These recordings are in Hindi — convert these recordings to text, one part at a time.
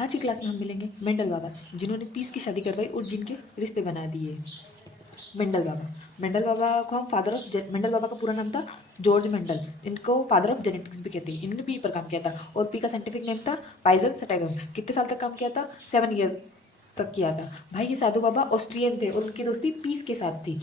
आज की क्लास में हम मिलेंगे मेंडल बाबा से, जिन्होंने पीस की शादी करवाई और जिनके रिश्ते बना दिए। मेंडल बाबा को हम फादर ऑफ मेंडल बाबा का पूरा नाम था जॉर्ज मेंडल। इनको फादर ऑफ जेनेटिक्स भी कहते हैं। इन्होंने पी पर काम किया था और पी का साइंटिफिक नेम था पाइजन सटाइवम। कितने साल तक काम किया था? 7 ईयर तक किया था। भाई ये साधु बाबा ऑस्ट्रियन थे और उनकी दोस्ती पीस के साथ थी।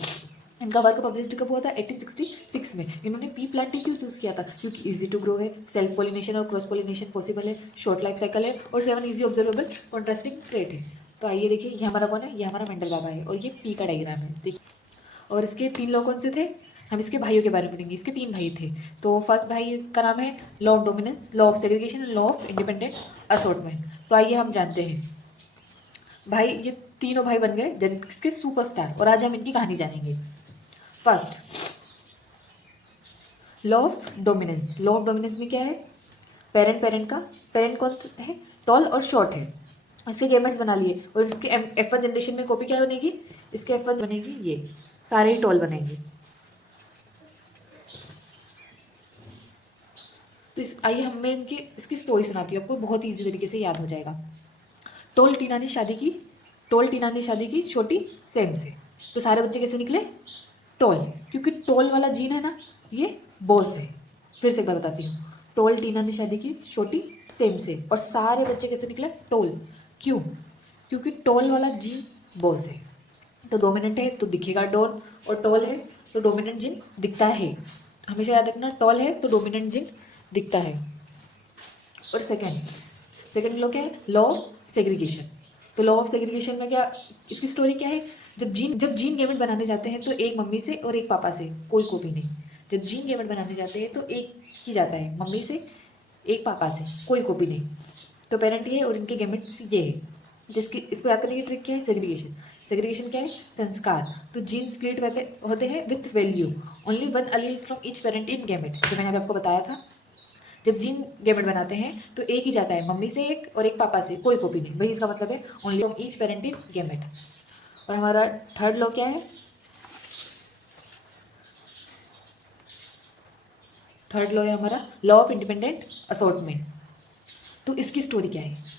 इनका वर्क पब्लिश्ड कब हुआ था? 1866 में। इन्होंने पी प्लांट क्यों चूज़ किया था? क्योंकि इजी टू ग्रो है, सेल्फ पोलिनेशन और क्रॉस पोलिनेशन पॉसिबल है, शॉर्ट लाइफ साइकिल है और 7 इजी ऑब्जर्वेबल कॉन्ट्रास्टिंग ट्रेट है। तो आइए देखिए, ये हमारा कौन है? ये हमारा मेंडल बाबा है और ये पी का डायग्राम है, देखिए। और इसके 3 लोग कौन से थे? हम इसके भाइयों के बारे में पढ़ेंगे। इसके 3 भाई थे। तो फर्स्ट भाई इसका नाम है law of dominance, law of segregation, law of independent assortment. तो आइए हम जानते हैं। भाई ये तीनों भाई बन गए जेनेटिक्स के सुपरस्टार और आज हम इनकी कहानी जानेंगे। First, law of dominance. Law of dominance में क्या है? पेरेंट का पेरेंट कौन है? टॉल और शॉर्ट है। इसके गेमेट्स बना लिए और इसके F1 जनरेशन में कॉपी क्या बनेगी? इसके F1 बनेगी, ये सारे ही टॉल बनेंगे। तो आइए मैं इसकी स्टोरी सुनाती हूँ, आपको बहुत ईजी तरीके से याद हो जाएगा। टॉल टीना ने शादी की छोटी सेम से। तो सारे बच्चे कैसे निकले? टॉल, क्योंकि टॉल वाला जीन है ना, ये बॉस है। फिर से एक बार बताती हूँ। टॉल टीना ने शादी की छोटी सेम से और सारे बच्चे कैसे निकले? टॉल। क्यों? क्योंकि टॉल वाला जीन बॉस है। तो डोमिनेंट है तो दिखेगा टॉल, और टॉल है तो डोमिनेंट जीन दिखता है। हमेशा याद रखना, टॉल है तो डोमिनेंट जीन दिखता है। और सेकेंड लॉ क्या है? Law of segregation. तो लॉ ऑफ सेग्रीगेशन में क्या, इसकी स्टोरी क्या है? जब जीन गैमेट बनाने जाते हैं तो एक मम्मी से और एक पापा से, कोई को भी नहीं। जब जीन गैमेट बनाने जाते हैं तो एक ही जाता है, मम्मी से, एक पापा से, कोई को भी नहीं। तो पेरेंट ये और इनके गैमेट्स ये है। जिसकी इसको याद करने की ट्रिक क्या है? सेग्रीगेशन। सेग्रीगेशन क्या है? संस्कार। तो जीन स्प्लिट होते हैं with value, only one allele from each parent in gamete, जो मैंने अभी आपको बताया था। जब जीन गैमेट बनाते हैं तो एक ही जाता है, मम्मी से एक और एक पापा से, कोई कॉपी नहीं। वही इसका मतलब है, only from each parent in gamete. और हमारा थर्ड लॉ क्या है? थर्ड लॉ है हमारा लॉ ऑफ इंडिपेंडेंट असॉर्टमेंट। तो इसकी स्टोरी क्या है?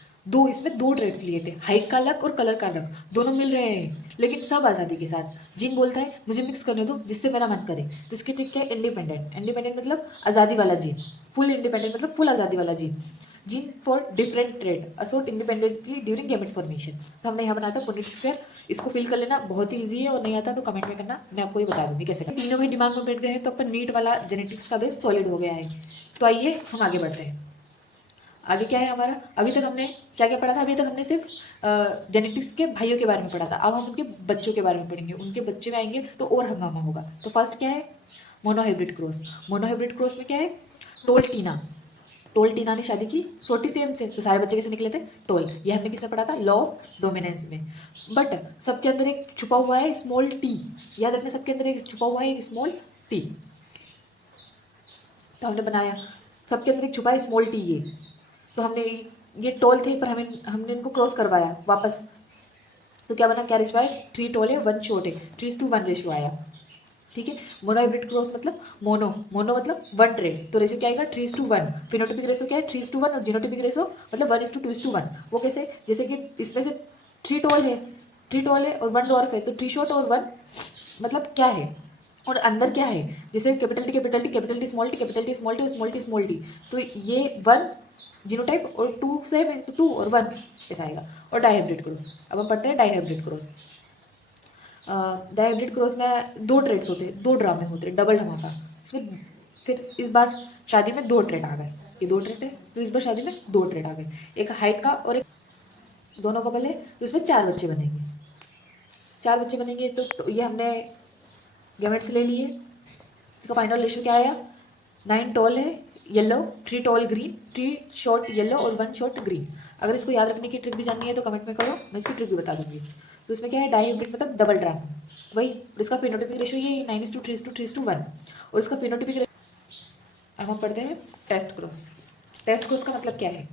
इसमें दो ट्रेड्स लिए थे, हाइट का अलग और कलर का अलग, दोनों मिल रहे हैं लेकिन सब आज़ादी के साथ। जीन बोलता है मुझे मिक्स करने दो जिससे मेरा मन करे। तो इसकी ट्रिक क्या है? इंडिपेंडेंट मतलब आज़ादी वाला जीन, फुल इंडिपेंडेंट मतलब फुल आज़ादी वाला gene. Gene for different trait assort independently during gamete formation. तो हमने यहाँ बनाया था पुनिट स्क्वायर। इसको फिल कर लेना, बहुत ही ईजी है, और नहीं आता तो कमेंट में करना, मैं आपको ये बता दूंगी कैसे करना। तीनों में दिमाग में बैठ गए हैं तो आपका नीट वाला जेनेटिक्स का बेस सॉलिड हो गया है। तो आइए हम आगे बढ़ते हैं। आगे क्या है हमारा? अभी तक हमने क्या क्या पढ़ा था? अभी तक हमने सिर्फ जेनेटिक्स के भाइयों के बारे में पढ़ा था। अब हम उनके बच्चों के बारे में पढ़ेंगे। उनके बच्चे में आएंगे तो और हंगामा होगा। तो फर्स्ट क्या है? Monohybrid cross. मोनोहाइब्रिड क्रॉस में क्या है? टोल टीना ने शादी की छोटी सी एम से, तो सारे बच्चे कैसे निकले थे? टोल। ये हमने किसमें पढ़ा था? लॉ ऑफ डोमिनेंस में। बट सबके अंदर एक छुपा हुआ है स्मॉल टी। याद रखना, सबके अंदर एक छुपा हुआ है एक स्मॉल टी। तो हमने बनाया, सबके अंदर एक छुपा है स्मॉल टी। ये तो हमने, ये टॉल थे पर हमने इनको क्रॉस करवाया वापस। तो क्या बना? क्या रेशो आया? 3 टॉल है 1 शॉर्ट है, 3:1 रेशो आया। ठीक है। मोनोहाइब्रिड क्रॉस मतलब मोनो मतलब 1 ट्रेड, तो रेशो क्या आएगा? 3:1। फिनोटिपिक रेशो क्या है? 3:1। और जीनोटिपिक रेशो मतलब 1:2:1। वो कैसे? जैसे कि इसमें से 3 टॉल है और 1 डॉर्फ है, तो 3 शॉर्ट और 1 मतलब क्या है? और अंदर क्या है? जैसे capital T capital T capital T small T capital T small T और स्मॉल टी स्मॉल टी। तो ये 1 जीनोटाइप और 2 सेम है, तो 2 और 1 ऐसा आएगा। और डाइहाइब्रिड क्रॉस, अब हम पढ़ते हैं डाइहाइब्रिड क्रॉस। डाइहाइब्रिड क्रॉस में 2 ट्रेड्स होते हैं, 2 ड्रामे होते हैं, डबल धमाका। इसमें फिर इस बार शादी में 2 ट्रेड आ गए। ये 2 ट्रेड है तो इस बार शादी में 2 ट्रेड आ गए, एक हाइट का और एक, दोनों कपल है तो इसमें 4 बच्चे बनेंगे। 4 बच्चे बनेंगे तो ये हमने गैमेट्स ले लिए। इसका फाइनल रेशियो क्या आया? 9 टॉल है yellow, 3 tall green, 3 short yellow और 1 शॉर्ट ग्रीन। अगर इसको याद रखने की ट्रिक भी जाननी है तो कमेंट में करो, मैं इसकी ट्रिक भी बता दूंगी। तो इसमें क्या है? डाइहाइब्रिड मतलब डबल ड्राम, वही। और इसका फिनोटिपिक रेशियो ये 9:3:3:1। और इसका फिनोटिपिक, अब हम पढ़ते हैं टेस्ट क्रॉस। टेस्ट क्रॉस का मतलब क्या है?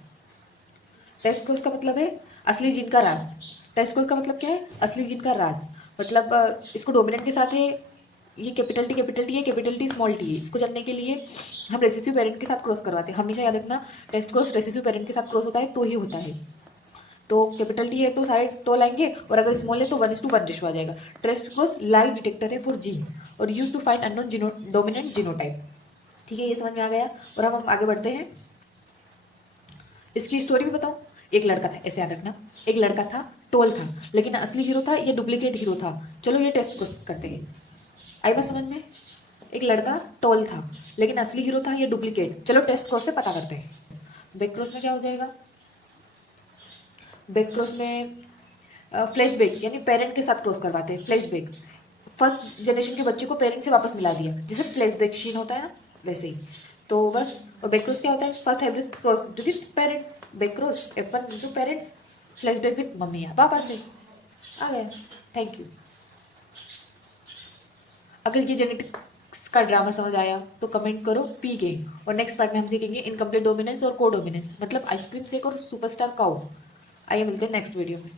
टेस्ट क्रॉस का मतलब है असली जीन का राज। टेस्ट क्रॉस का मतलब क्या है? असली जीन का राज। मतलब इसको डोमिनेंट के साथ है, ये कैपिटल टी है, कैपिटल टी स्मॉल टी है। इसको जानने के लिए हम रेसेसिव पेरेंट के साथ क्रॉस करवाते हैं। हमेशा याद रखना, टेस्ट क्रॉस रेसेसिव पेरेंट के साथ क्रॉस होता है तो ही होता है। तो कैपिटल टी है तो सारे टोल आएंगे, और अगर स्मॉल है तो 1:1 रेशो आ जाएगा। टेस्ट क्रॉस लाइव डिटेक्टर है फॉर जीन और use to find unknown dominant genotype. ठीक है, ये समझ में आ गया। और हम आगे बढ़ते हैं, इसकी स्टोरी भी बताऊँ। एक लड़का था, ऐसे याद रखना, एक लड़का था, टोल था, लेकिन असली हीरो था या डुप्लीकेट हीरो था। चलो ये टेस्ट करते हैं, आई बात समझ में। एक लड़का टोल था लेकिन असली हीरो था या डुप्लीकेट, चलो टेस्ट क्रॉस से पता करते हैं। बैक क्रॉस में क्या हो जाएगा, बैक क्रॉस में फ्लैश बैक यानी पेरेंट के साथ क्रॉस करवाते हैं। फ्लैश बैक फर्स्ट जनरेशन के बच्चे को पेरेंट से वापस मिला दिया, जैसे फ्लैश बैक शीन होता है ना, वैसे ही। तो बस, और बैक क्रॉस क्या होता है, first hybrid cross with parents, back cross F1 with parents, flash back with mummy या पापा से। आ गया, थैंक यू। अगर ये जेनेटिक्स का ड्रामा समझ आया तो कमेंट करो पी के। और नेक्स्ट पार्ट में हम सीखेंगे इनकम्प्लीट डोमिनेंस और को डोमिनेंस, मतलब आइसक्रीम शेक और सुपरस्टार काउ। आइए मिलते हैं नेक्स्ट वीडियो में।